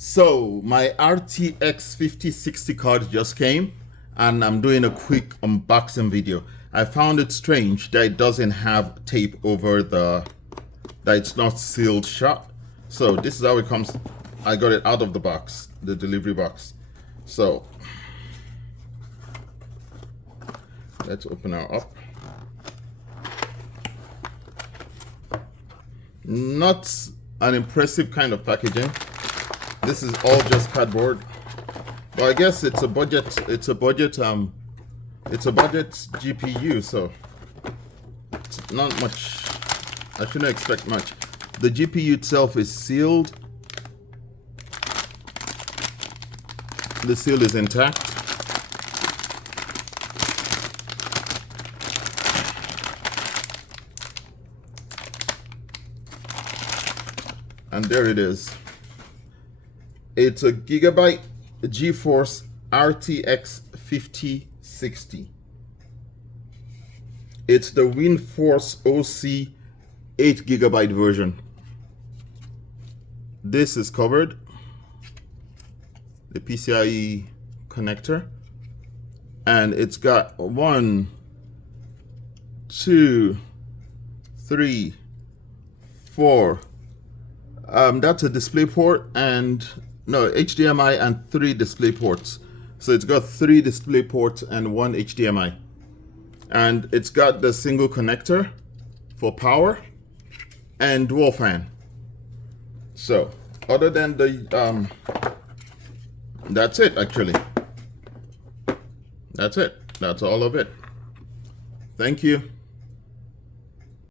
So my RTX 5060 card just came and I'm doing a quick unboxing video. I found it strange that it doesn't have tape over that it's not sealed shut. So this is how it comes. I got it out of the box, the delivery box. So let's open her up. Not an impressive kind of packaging. This is all just cardboard. But I guess it's a budget GPU, so it's not much. I shouldn't expect much. The GPU itself is sealed. The seal is intact. And there it is. It's a Gigabyte GeForce RTX 5060. It's the Windforce OC 8GB version. This is covered. The PCIe connector. And it's got 1, 2, 3, 4. That's a display port and no, HDMI and 3 display ports. So it's got 3 display ports and 1 HDMI. And it's got the single connector for power and dual fan. So other than the that's it actually. That's it. That's all of it. Thank you.